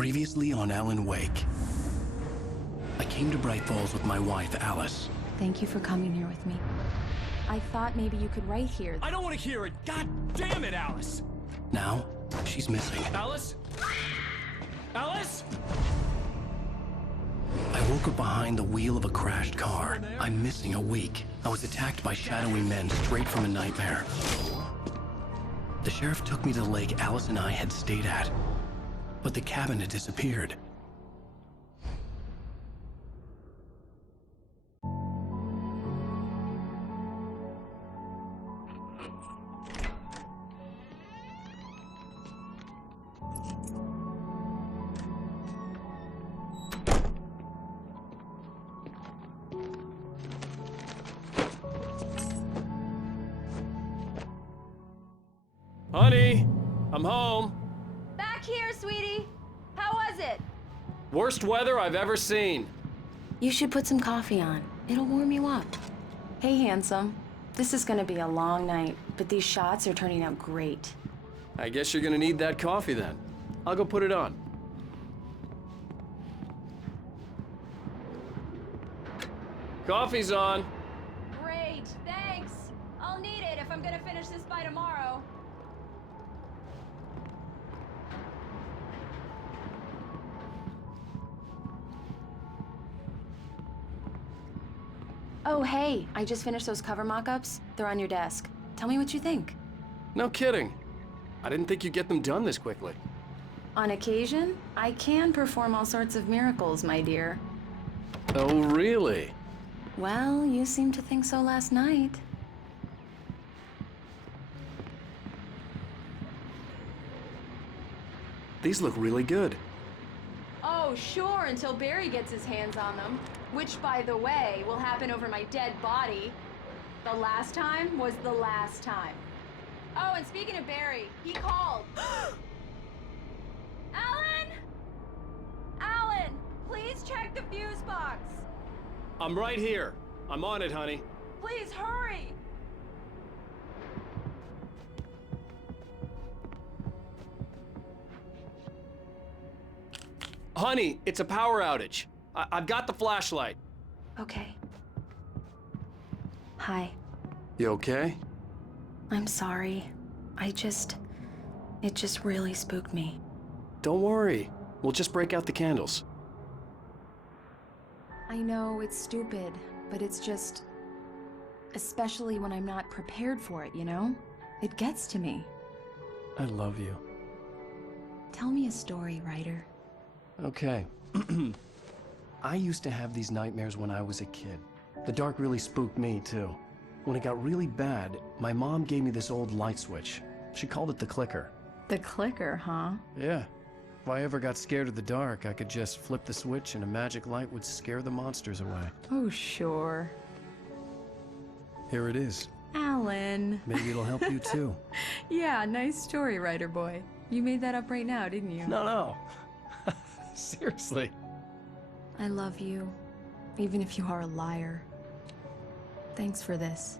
Previously on Alan Wake. I came to Bright Falls with my wife, Alice. Thank you for coming here with me. I thought maybe you could write here. I don't want to hear it! God damn it, Alice! Now, she's missing. Alice? Alice? I woke up behind the wheel of a crashed car. I'm missing a week. I was attacked by shadowy men straight from a nightmare. The sheriff took me to the lake Alice and I had stayed at. But the cabin had disappeared. Honey, I'm home. Back here, sweetie. How was it? Worst weather I've ever seen. You should put some coffee on. It'll warm you up. Hey, handsome. This is gonna be a long night, but these shots are turning out great. I guess you're gonna need that coffee then. I'll go put it on. Coffee's on. Great, thanks. I'll need it if I'm gonna finish this by tomorrow. Oh, hey, I just finished those cover mock-ups. They're on your desk. Tell me what you think. No kidding. I didn't think you'd get them done this quickly. On occasion, I can perform all sorts of miracles, my dear. Oh, really? Well, you seemed to think so last night. These look really good. Oh, sure, until Barry gets his hands on them. Which, by the way, will happen over my dead body. The last time was the last time. Oh, and speaking of Barry, he called. Alan! Alan, please check the fuse box. I'm right here. I'm on it, honey. Please hurry. Honey, it's a power outage. I've got the flashlight. Okay. Hi. You okay? I'm sorry. It just really spooked me. Don't worry. We'll just break out the candles. I know it's stupid, but it's just... especially when I'm not prepared for it, you know? It gets to me. I love you. Tell me a story, writer. Okay. I used to have these nightmares when I was a kid. The dark really spooked me, too. When it got really bad, my mom gave me this old light switch. She called it the clicker. The clicker, huh? Yeah. If I ever got scared of the dark, I could just flip the switch and a magic light would scare the monsters away. Oh, sure. Here it is. Alan. Maybe it'll help you, too. Yeah, nice story, writer boy. You made that up right now, didn't you? No. Seriously. I love you, even if you are a liar. Thanks for this.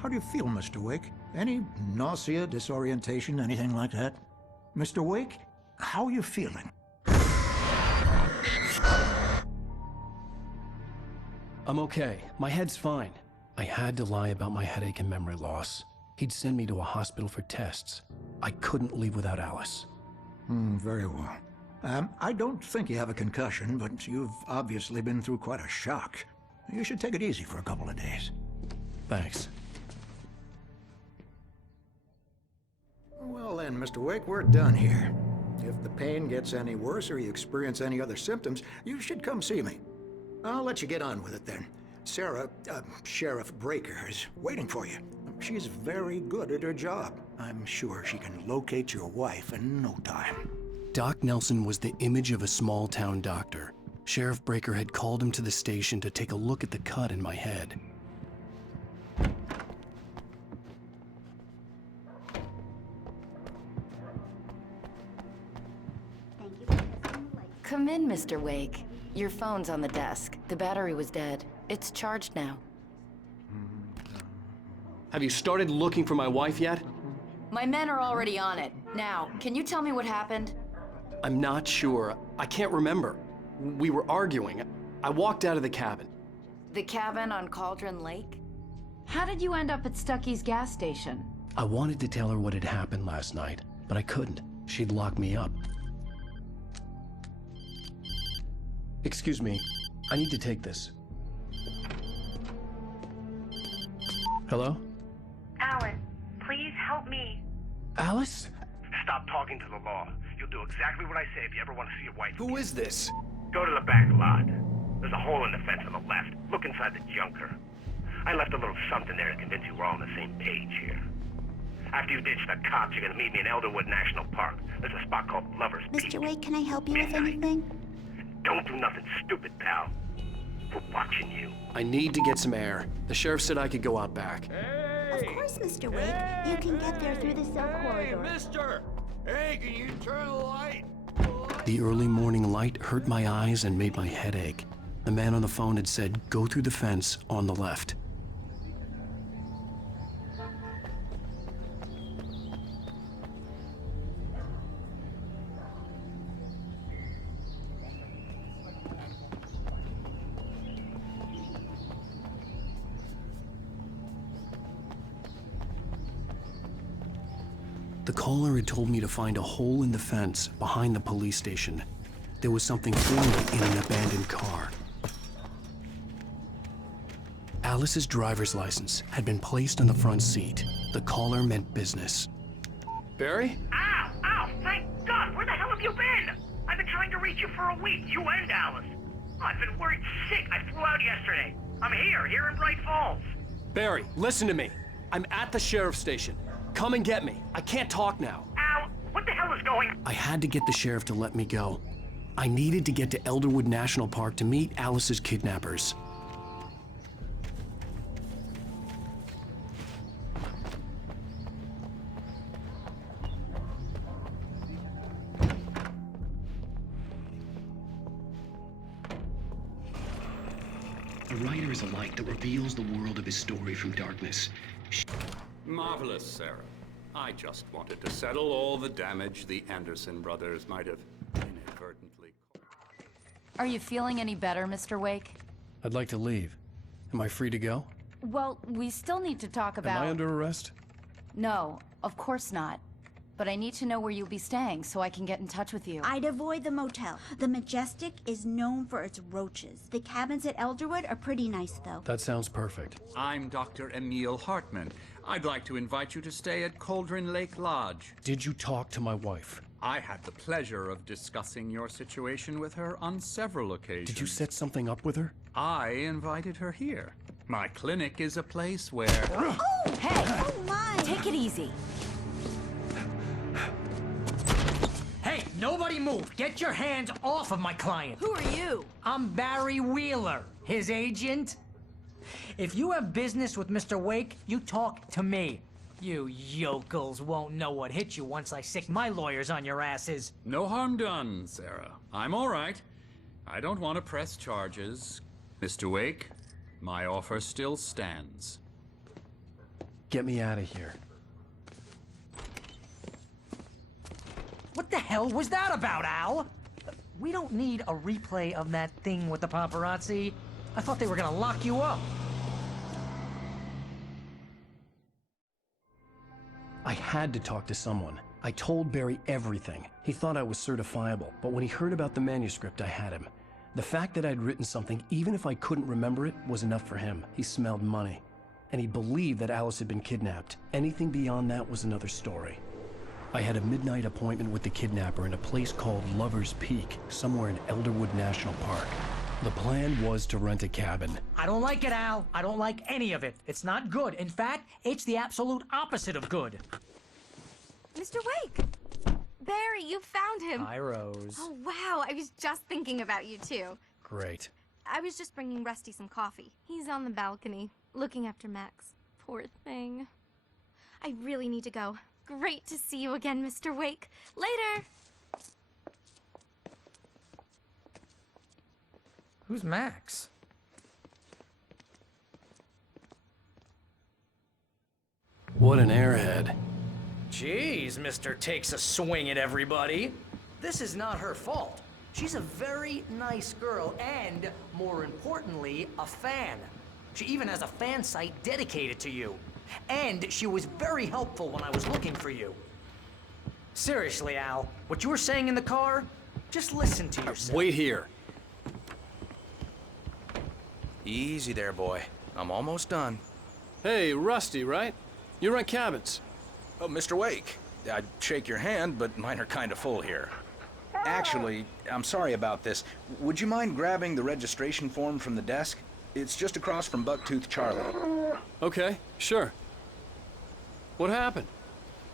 How do you feel, Mr. Wake? Any nausea, disorientation, anything like that? Mr. Wake, how are you feeling? I'm okay. My head's fine. I had to lie about my headache and memory loss. He'd send me to a hospital for tests. I couldn't leave without Alice. Very well. I don't think you have a concussion, but you've obviously been through quite a shock. You should take it easy for a couple of days. Thanks. Well then, Mr. Wake, we're done here. If the pain gets any worse or you experience any other symptoms, you should come see me. I'll let you get on with it then. Sarah, Sheriff Breaker, is waiting for you. She's very good at her job. I'm sure she can locate your wife in no time. Doc Nelson was the image of a small-town doctor. Sheriff Breaker had called him to the station to take a look at the cut in my head. Come in, Mr. Wake. Your phone's on the desk. The battery was dead. It's charged now. Have you started looking for my wife yet? My men are already on it. Now, can you tell me what happened? I'm not sure. I can't remember. We were arguing. I walked out of the cabin. The cabin on Cauldron Lake? How did you end up at Stucky's gas station? I wanted to tell her what had happened last night, but I couldn't. She'd lock me up. Excuse me. I need to take this. Hello? Alan, please help me. Alice? Stop talking to the law. You'll do exactly what I say if you ever want to see your wife. Who is this? Go to the back lot. There's a hole in the fence on the left. Look inside the junker. I left a little something there to convince you we're all on the same page here. After you ditch the cops, you're gonna meet me in Elderwood National Park. There's a spot called Lover's Peak. Mr. Wake, can I help you with anything? Don't do nothing stupid, pal. We're watching you. I need to get some air. The sheriff said I could go out back. Of course, Mr. Wake. You can get there through the cell corridor. mister! Hey, can you turn the light? The early morning light hurt my eyes and made my head ache. The man on the phone had said, go through the fence on the left. The caller had told me to find a hole in the fence behind the police station. There was something for me in an abandoned car. Alice's driver's license had been placed on the front seat. The caller meant business. Barry? Ow! Ow! Thank God! Where the hell have you been? I've been trying to reach you for a week, you and Alice. Oh, I've been worried sick. I flew out yesterday. I'm here in Bright Falls. Barry, listen to me. I'm at the sheriff's station. Come and get me. I can't talk now. Al, what the hell is going on? I had to get the sheriff to let me go. I needed to get to Elderwood National Park to meet Alice's kidnappers. A writer is a light that reveals the world of his story from darkness. Marvelous, Sarah. I just wanted to settle all the damage the Anderson brothers might have inadvertently caused. Are you feeling any better, Mr. Wake? I'd like to leave. Am I free to go? Well, we still need to talk about... Am I under arrest? No, of course not. But I need to know where you'll be staying so I can get in touch with you. I'd avoid the motel. The Majestic is known for its roaches. The cabins at Elderwood are pretty nice, though. That sounds perfect. I'm Dr. Emil Hartman. I'd like to invite you to stay at Cauldron Lake Lodge. Did you talk to my wife? I had the pleasure of discussing your situation with her on several occasions. Did you set something up with her? I invited her here. My clinic is a place where... Oh! Hey! Oh, my! Take it easy. Hey, nobody move! Get your hands off of my client! Who are you? I'm Barry Wheeler, his agent. If you have business with Mr. Wake, you talk to me. You yokels won't know what hit you once I sick my lawyers on your asses. No harm done, Sarah. I'm all right. I don't want to press charges. Mr. Wake, my offer still stands. Get me out of here. What the hell was that about, Al? We don't need a replay of that thing with the paparazzi. I thought they were gonna lock you up. I had to talk to someone. I told Barry everything. He thought I was certifiable, but when he heard about the manuscript, I had him. The fact that I'd written something, even if I couldn't remember it, was enough for him. He smelled money. And he believed that Alice had been kidnapped. Anything beyond that was another story. I had a midnight appointment with the kidnapper in a place called Lover's Peak, somewhere in Elderwood National Park. The plan was to rent a cabin. I don't like it, Al. I don't like any of it. It's not good. In fact, it's the absolute opposite of good. Mr. Wake! Barry, you found him! Hi, Rose. Oh, wow. I was just thinking about you, too. Great. I was just bringing Rusty some coffee. He's on the balcony, looking after Max. Poor thing. I really need to go. Great to see you again, Mr. Wake. Later! Who's Max? What an airhead. Jeez, Mister takes a swing at everybody. This is not her fault. She's a very nice girl and, more importantly, a fan. She even has a fan site dedicated to you. And she was very helpful when I was looking for you. Seriously, Al, what you were saying in the car, just listen to yourself. Wait here. Easy there, boy. I'm almost done. Hey, Rusty, right? You rent cabins. Oh, Mr. Wake. I'd shake your hand, but mine are kind of full here. Actually, I'm sorry about this. Would you mind grabbing the registration form from the desk? It's just across from Bucktooth Charlie. Okay, sure. What happened?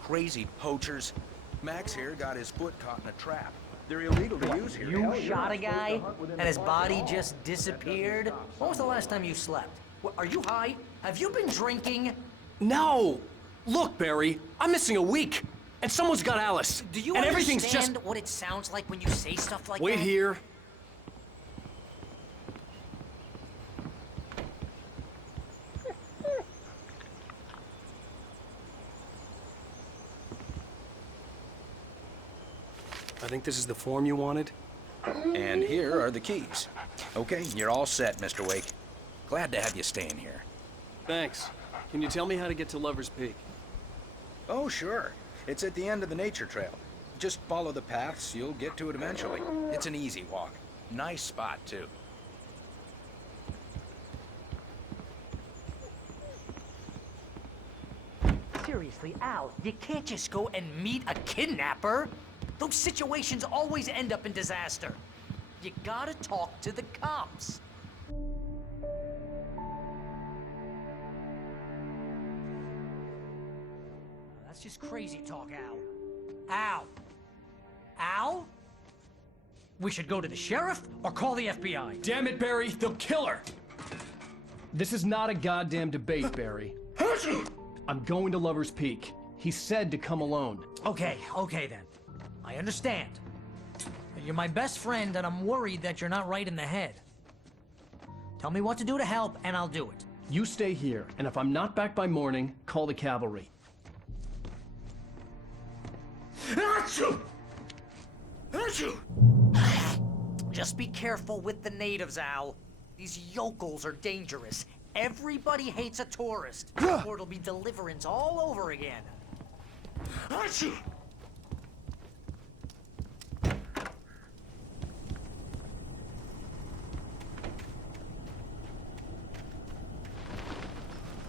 Crazy poachers. Max here got his foot caught in a trap. They're illegal to use here. You shot a guy and his body just disappeared? When was the last time you slept? Are you high? Have you been drinking? No! Look, Barry, I'm missing a week, and someone's got Alice. Do you and understand everything's just... what it sounds like when you say stuff like Wait that? here. I think this is the form you wanted. And here are the keys. Okay, you're all set, Mr. Wake. Glad to have you staying here. Thanks. Can you tell me how to get to Lover's Peak? Oh, sure. It's at the end of the nature trail. Just follow the paths, you'll get to it eventually. It's an easy walk. Nice spot, too. Seriously, Al, you can't just go and meet a kidnapper. Those situations always end up in disaster. You gotta talk to the cops. That's just crazy talk, Al. Al! Al? We should go to the sheriff or call the FBI. Damn it, Barry, they'll kill her! This is not a goddamn debate, Barry. I'm going to Lover's Peak. He said to come alone. Okay then. I understand. You're my best friend, and I'm worried that you're not right in the head. Tell me what to do to help, and I'll do it. You stay here, and if I'm not back by morning, call the cavalry. Achoo! Achoo! Just be careful with the natives, Al. These yokels are dangerous. Everybody hates a tourist, or it'll be deliverance all over again. Achoo!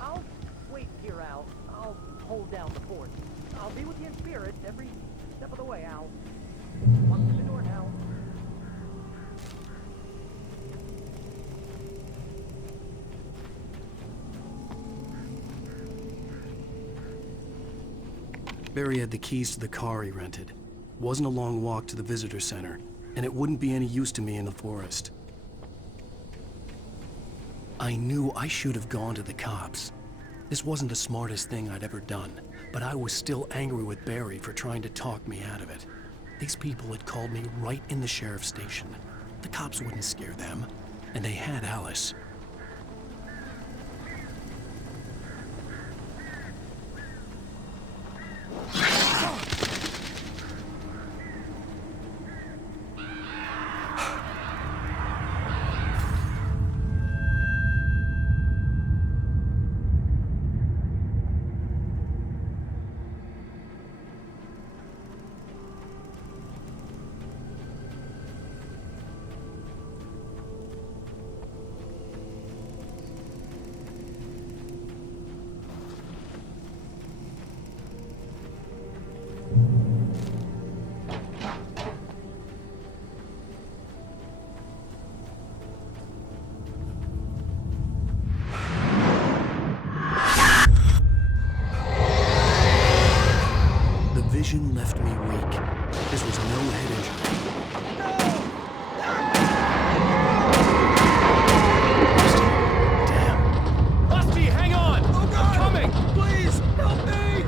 I'll wait here, Al. I'll hold down the fort. I'll be with you in spirit every step of the way, Al. Walk through the door now. Barry had the keys to the car he rented. Wasn't a long walk to the visitor center, and it wouldn't be any use to me in the forest. I knew I should have gone to the cops. This wasn't the smartest thing I'd ever done, but I was still angry with Barry for trying to talk me out of it. These people had called me right in the sheriff's station. The cops wouldn't scare them, and they had Alice. Vision left me weak. This was no head injury. Rusty, damn. Rusty, hang on! Oh God. I'm coming! Please, help me!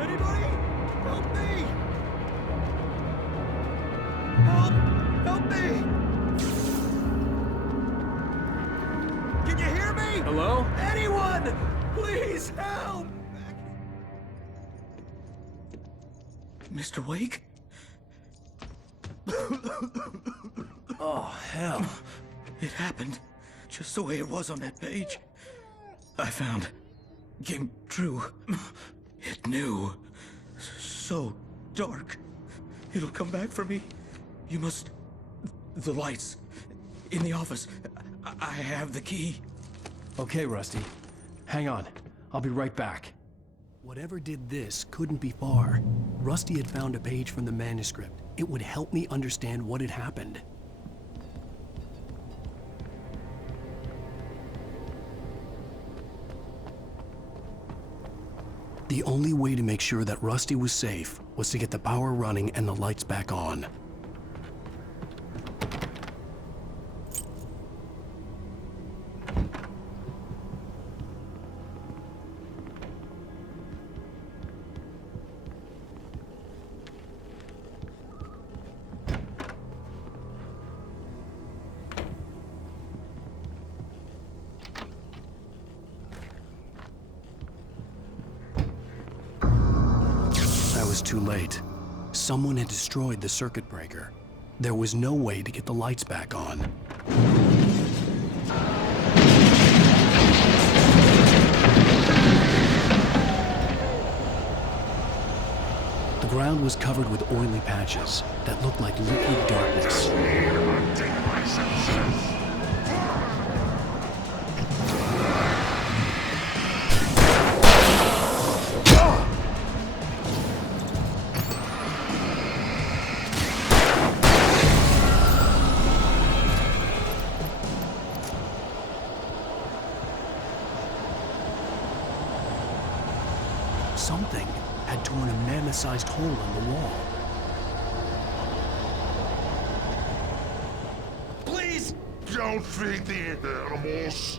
Anybody? Help me! Hello? Anyone! Please help! Mr. Wake? Oh, hell. It happened just the way it was on that page. I found. Came true. It knew. So dark. It'll come back for me. You must... The lights. In the office. I have the key. Okay, Rusty. Hang on. I'll be right back. Whatever did this couldn't be far. Rusty had found a page from the manuscript. It would help me understand what had happened. The only way to make sure that Rusty was safe was to get the power running and the lights back on. Too late. Someone had destroyed the circuit breaker. There was no way to get the lights back on. The ground was covered with oily patches that looked like liquid darkness. Something had torn a mammoth-sized hole in the wall. Please don't feed the animals.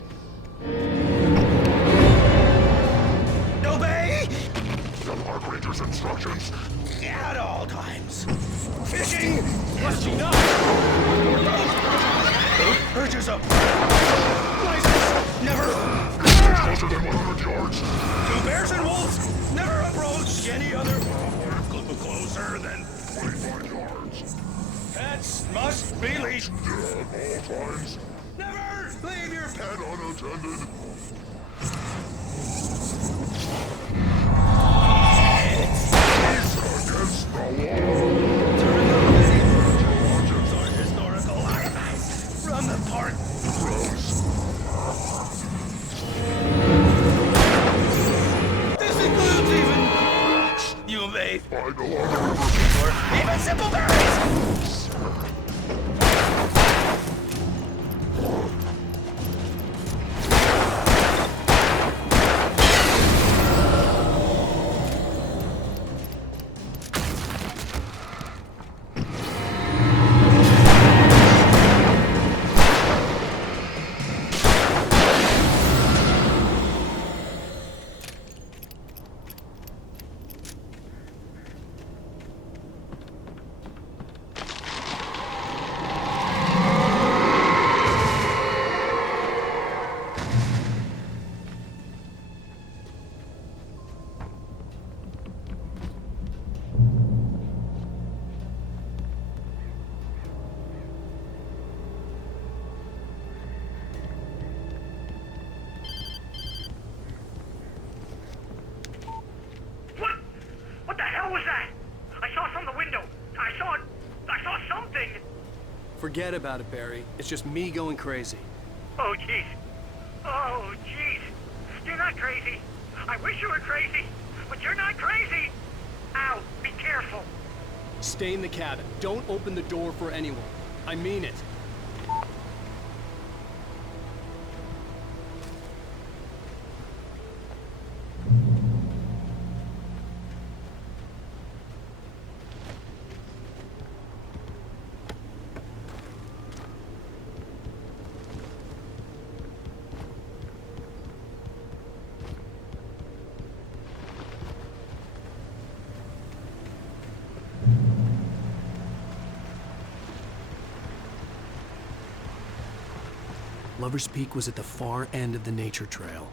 Obey! The Park Ranger's instructions. At all times. Fishing! Rusty, no! Urges up. License! Never! Closer than 100 yards. Two bears and wolves! Never approach any other... Closer than 25 yards. Pets must be leashed. At all times. Never leave your Pet unattended. Against the wall. Or historical artifacts from the park. Gross. This includes even... You may... I go on the river. Or even simple berries! What the hell was that? I saw from the window. I saw something. Forget about it, Barry. It's just me going crazy. Oh, jeez. Oh, jeez. You're not crazy. I wish you were crazy, but you're not crazy. Ow, be careful. Stay in the cabin. Don't open the door for anyone. I mean it. Lover's Peak was at the far end of the nature trail.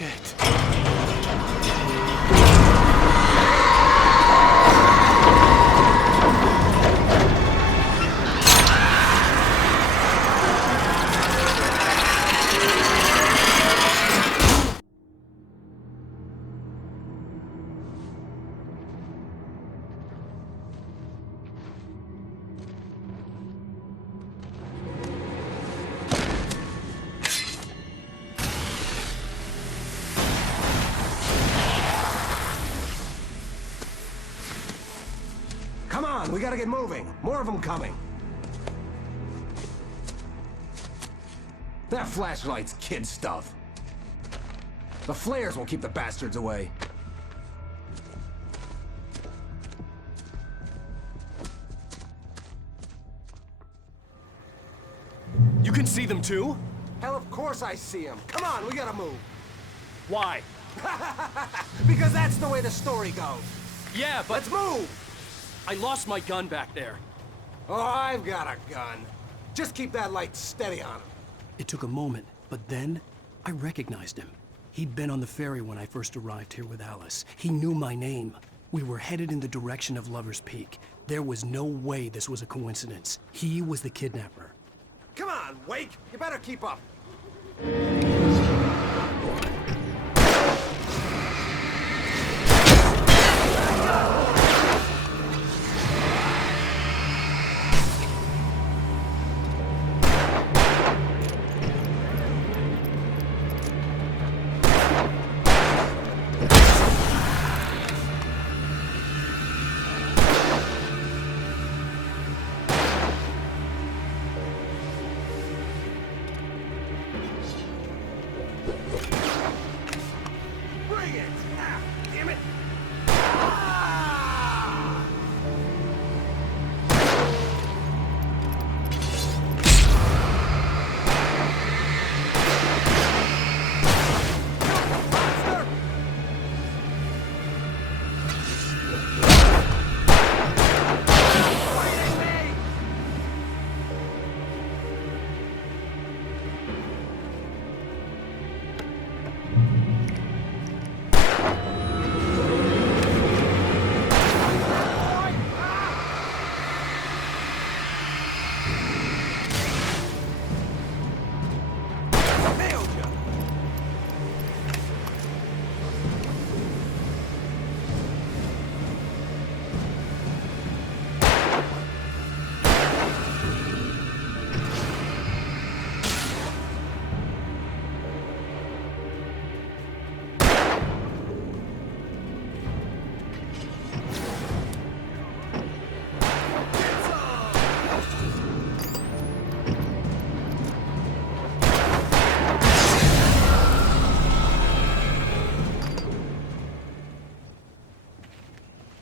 Shit. on, we gotta get moving. More of them coming. That flashlight's kid stuff. The flares will keep the bastards away. You can see them too? Hell, of course I see them. Come on, we gotta move. Why? Because that's the way the story goes. Yeah, but... Let's move! I lost my gun back there. Oh, I've got a gun. Just keep that light steady on him. It took a moment, but then I recognized him. He'd been on the ferry when I first arrived here with Alice. He knew my name. We were headed in the direction of Lover's Peak. There was no way this was a coincidence. He was the kidnapper. Come on, Wake! You better keep up. Bring it! Ah, damn it!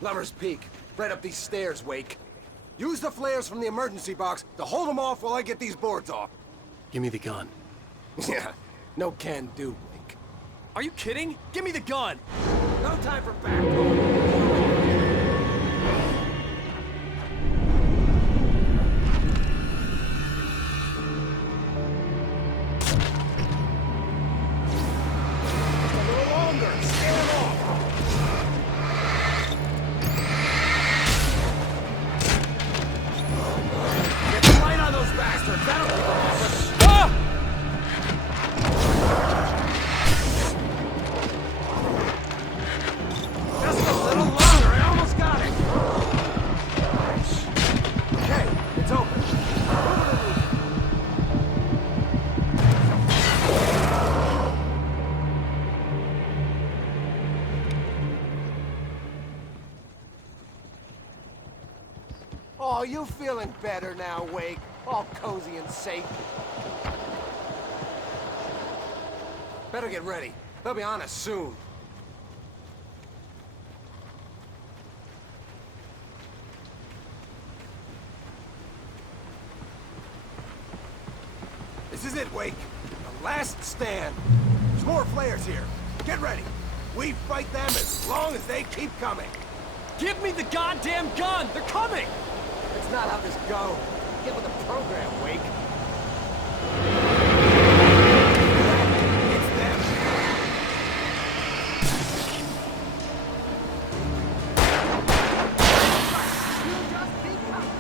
Lover's Peak. Right up these stairs, Wake. Use the flares from the emergency box to hold them off while I get these boards off. Give me the gun. Yeah, no can do, Wake. Are you kidding? Give me the gun! No time for back. Oh, you feeling better now, Wake? All cozy and safe. Better get ready. They'll be on us soon. This is it, Wake. The last stand. There's more flares here. Get ready. We fight them as long as they keep coming. Give me the goddamn gun! They're coming! It's not how this goes. Get with the program, Wake. It's them. You just keep coming.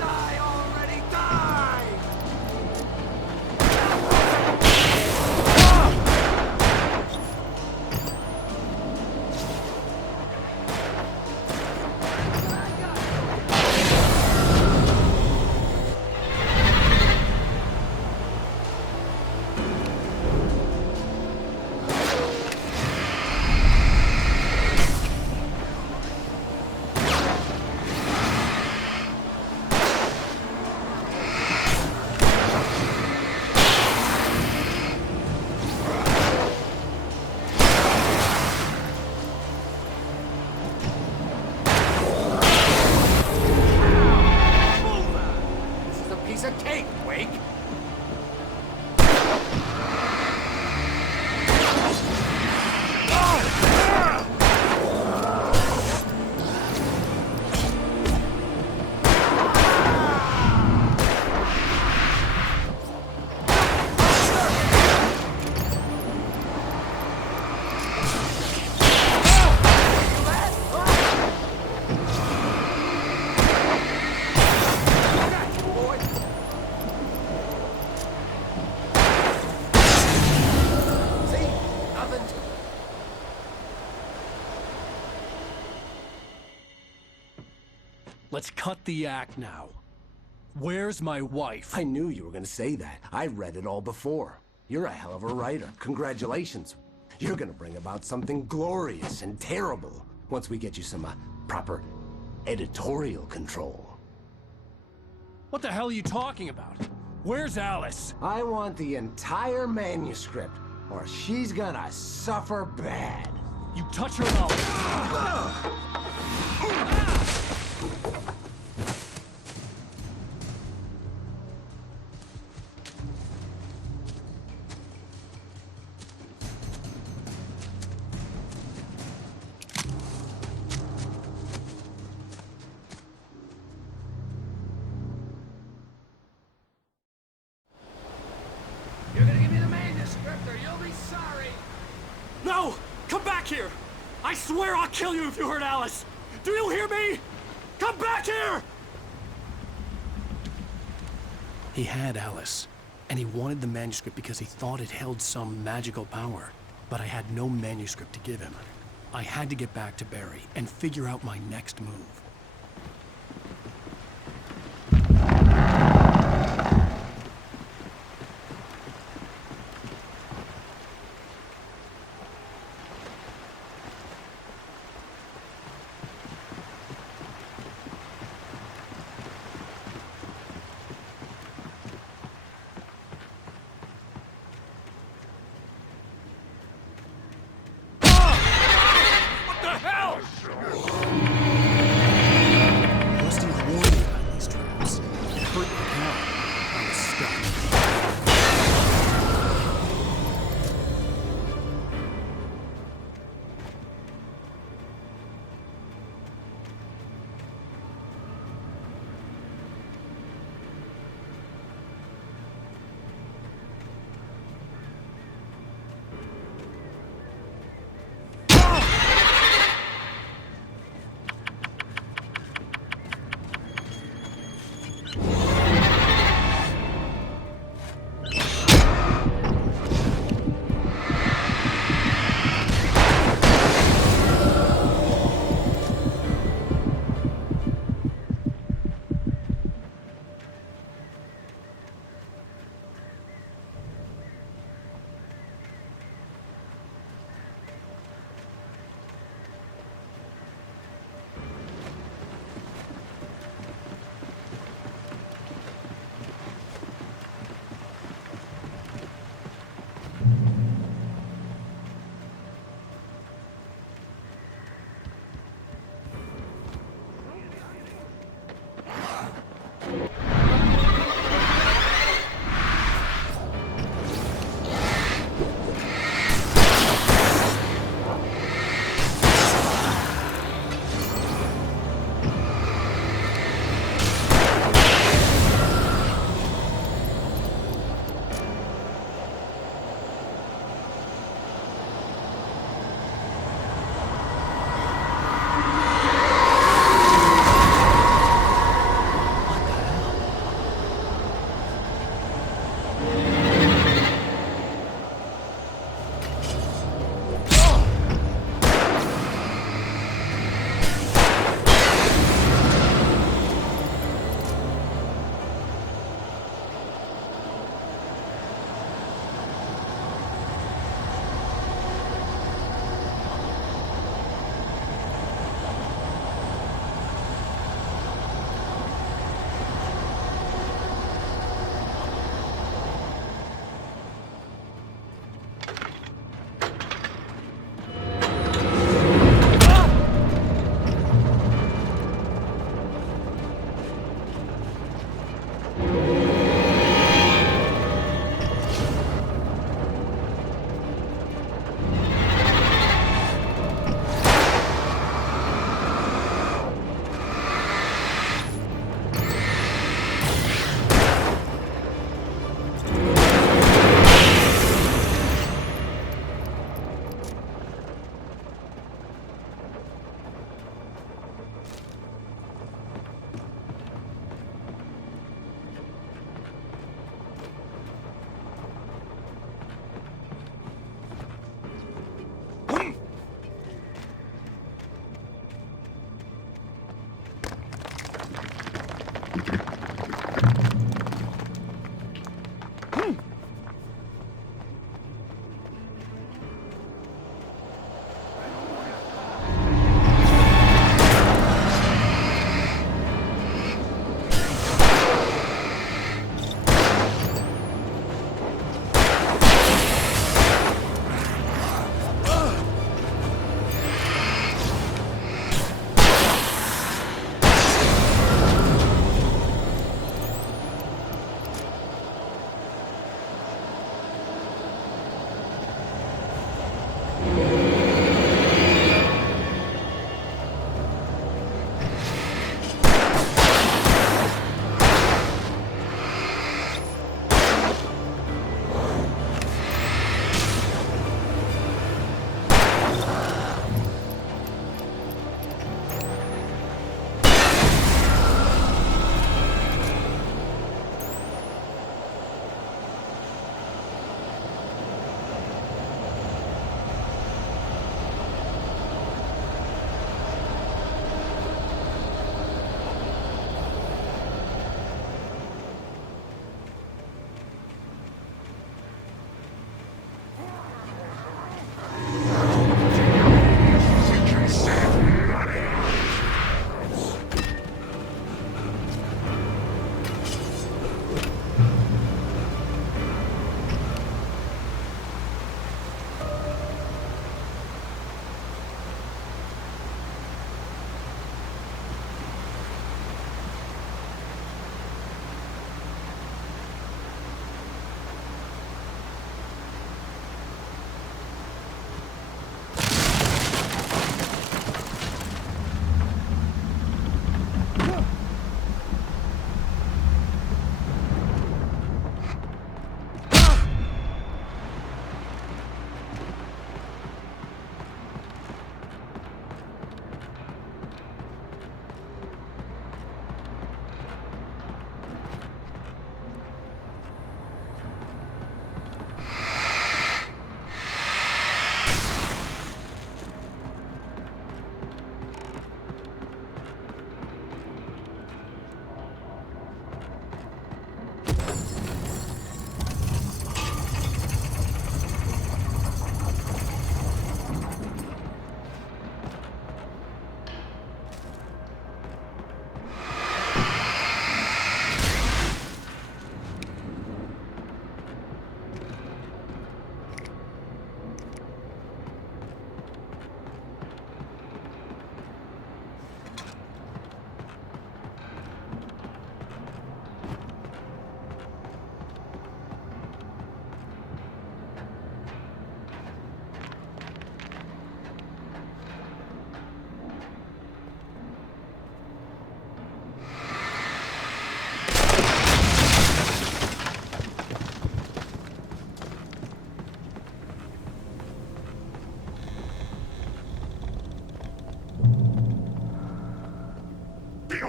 Die! Let's cut the act now. Where's my wife? I knew you were gonna say that. I read it all before. You're a hell of a writer. Congratulations. You're gonna bring about something glorious and terrible once we get you some proper editorial control. What the hell are you talking about? Where's Alice? I want the entire manuscript, or she's gonna suffer bad. You touch her mouth. You're gonna give me the manuscript or you'll be sorry! No! Come back here! I swear I'll kill you if you hurt Alice! Do you hear me? Come back here! He had Alice, and he wanted the manuscript because he thought it held some magical power. But I had no manuscript to give him. I had to get back to Barry and figure out my next move. What the hell?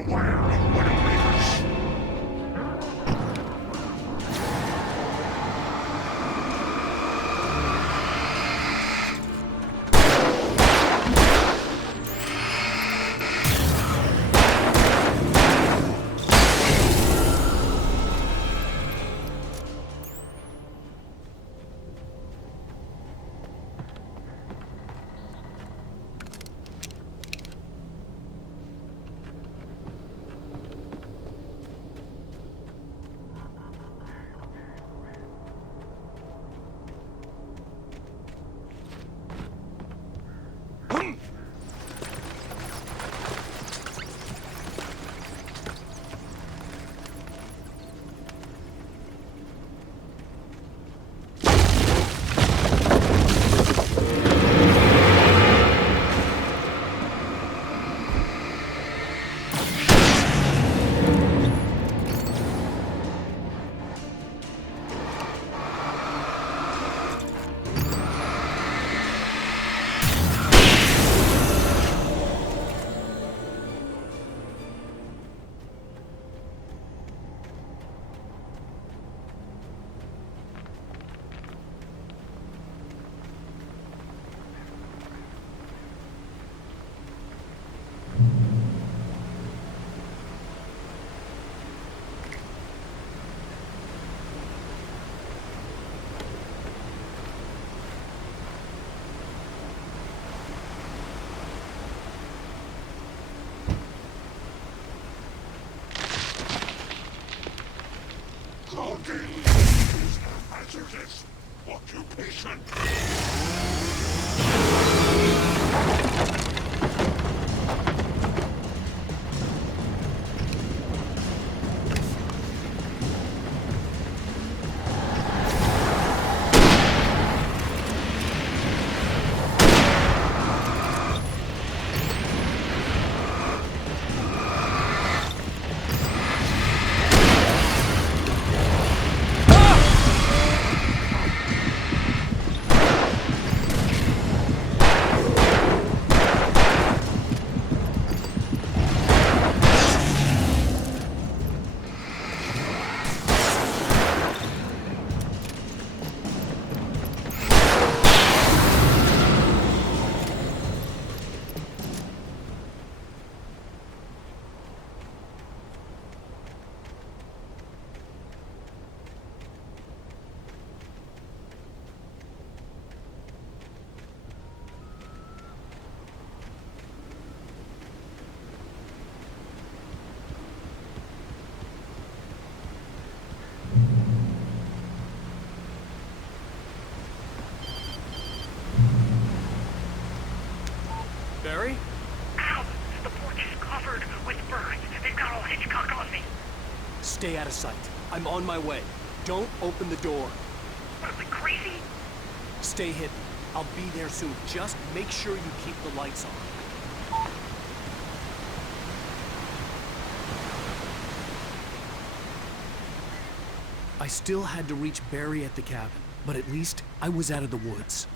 Beware of Widowmakers. Cloaking is a hazardous occupation. Barry? Ow! The porch is covered with birds. They've got all Hitchcock on me. Stay out of sight. I'm on my way. Don't open the door. What, am I crazy? Stay hidden. I'll be there soon. Just make sure you keep the lights on. I still had to reach Barry at the cabin, but at least I was out of the woods.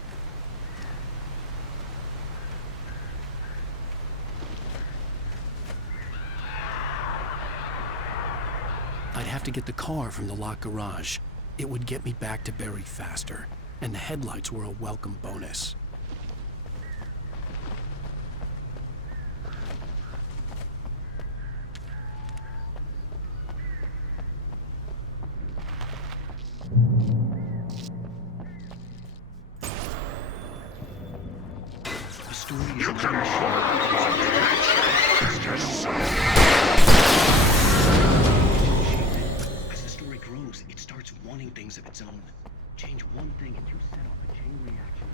I'd have to get the car from the locked garage. It would get me back to Barry faster, and the headlights were a welcome bonus. The story is as the story grows, it starts wanting things of its own. Change one thing and you set off a chain reaction.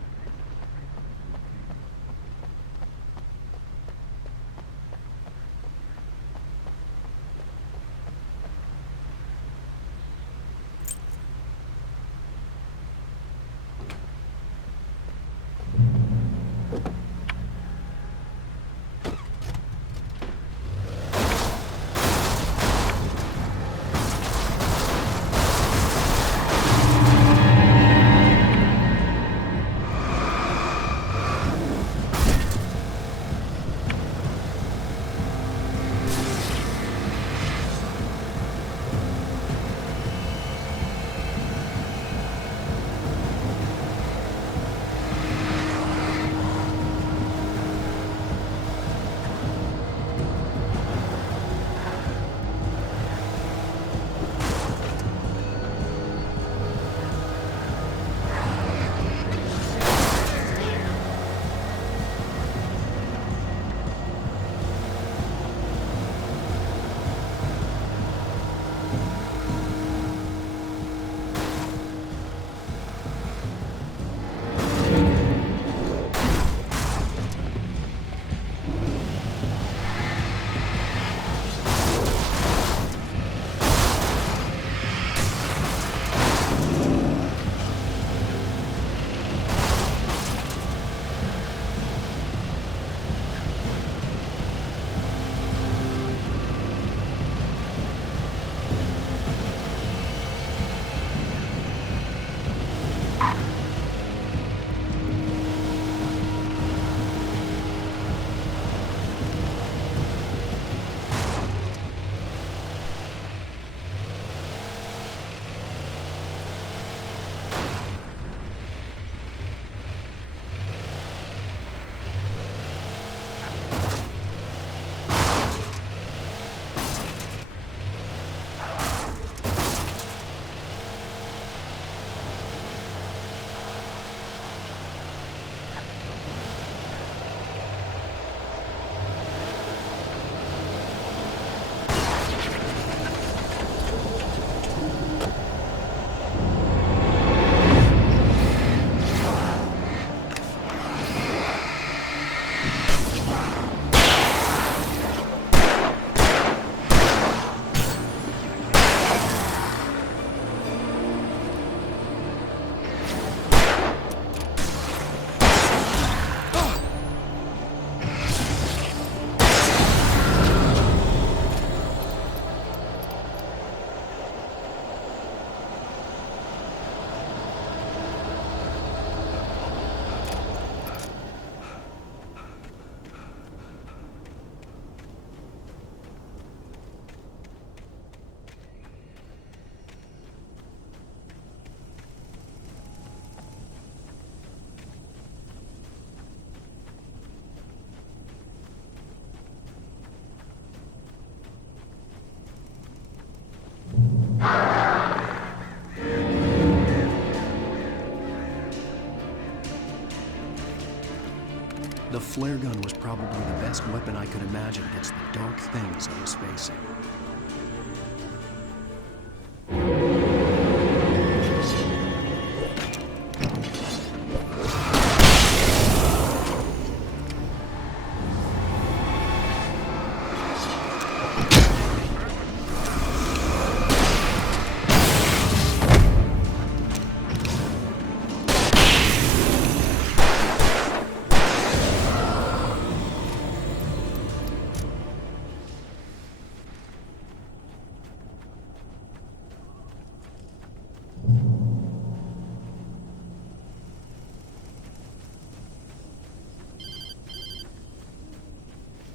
flare gun was probably the best weapon I could imagine against the dark things I was facing.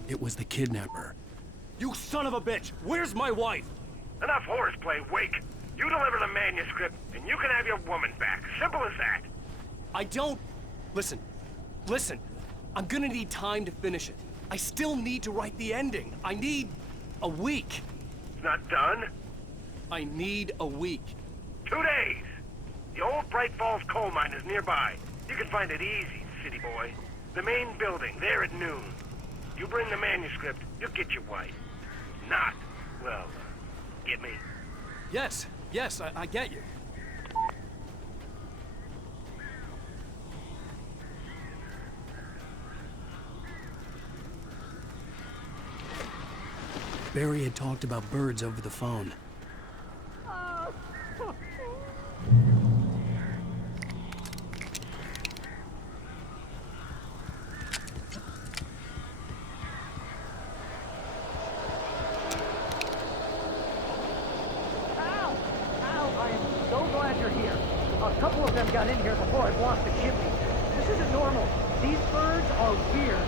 It was the kidnapper. You son of a bitch! Where's my wife? Enough horseplay, Wake. You deliver the manuscript, and you can have your woman back. Simple as that. I don't... Listen. I'm gonna need time to finish it. I still need to write the ending. I need a week. It's not done? I need a week. 2 days. The old Bright Falls coal mine is nearby. You can find it easy, city boy. The main building, there at noon. You bring the manuscript, you'll get your wife. Not, well, get me? Yes, I get you. Barry had talked about birds over the phone. A couple of them got in here before I blocked the chimney. This isn't normal. These birds are weird.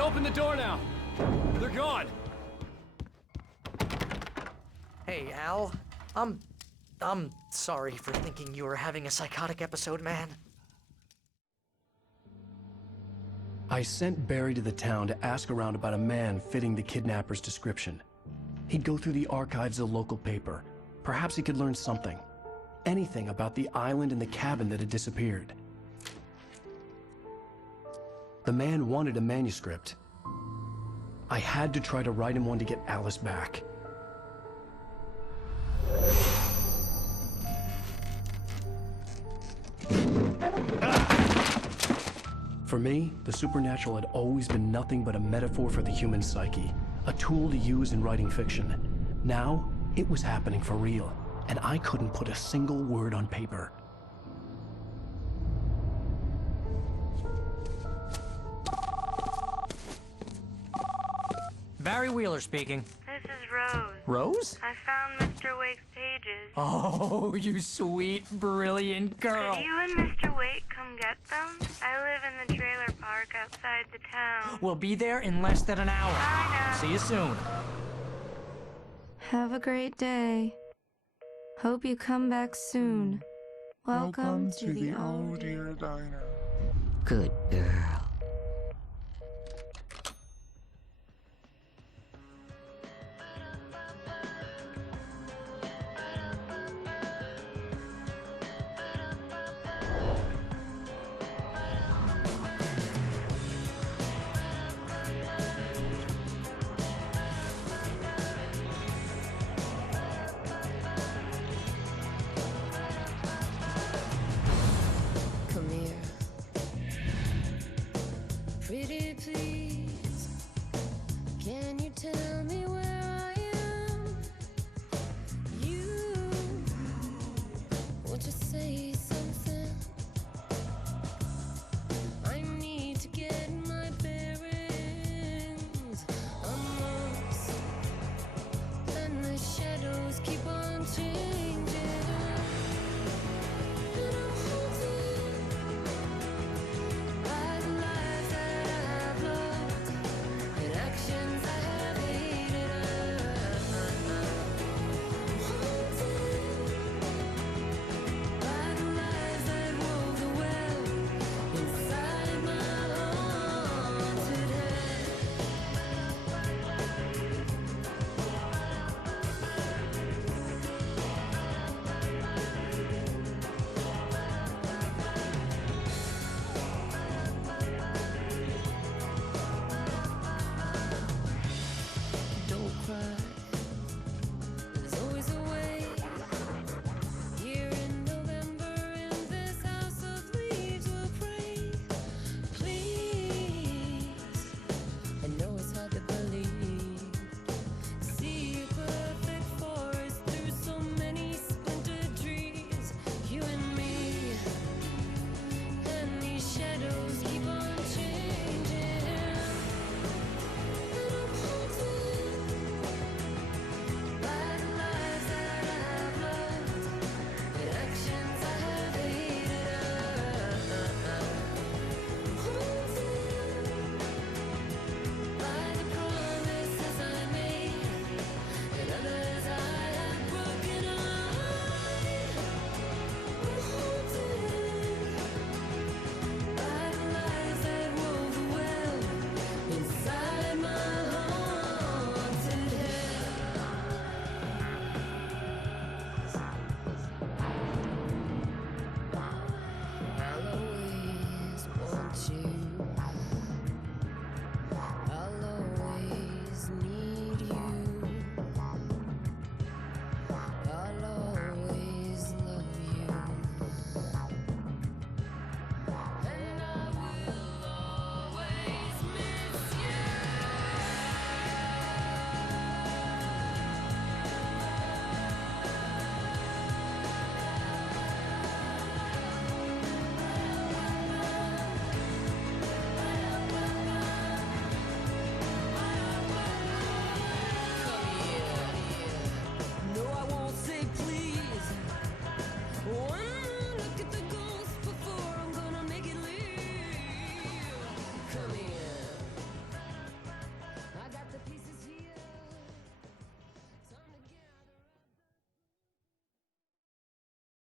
Open the door now. They're gone. Hey, Al. I'm sorry for thinking you were having a psychotic episode, man. I sent Barry to the town to ask around about a man fitting the kidnapper's description. He'd go through the archives of the local paper. Perhaps he could learn something. Anything about the island and the cabin that had disappeared. The man wanted a manuscript. I had to try to write him one to get Alice back. For me, the supernatural had always been nothing but a metaphor for the human psyche, a tool to use in writing fiction. Now, it was happening for real, and I couldn't put a single word on paper. Barry Wheeler speaking. This is Rose. Rose? I found Mr. Wake's pages. Oh, you sweet, brilliant girl. Could you and Mr. Wake come get them? I live in the trailer park outside the town. We'll be there in less than an hour. Bye now. See you soon. Have a great day. Hope you come back soon. Welcome to the Old Dear Diner. Good girl.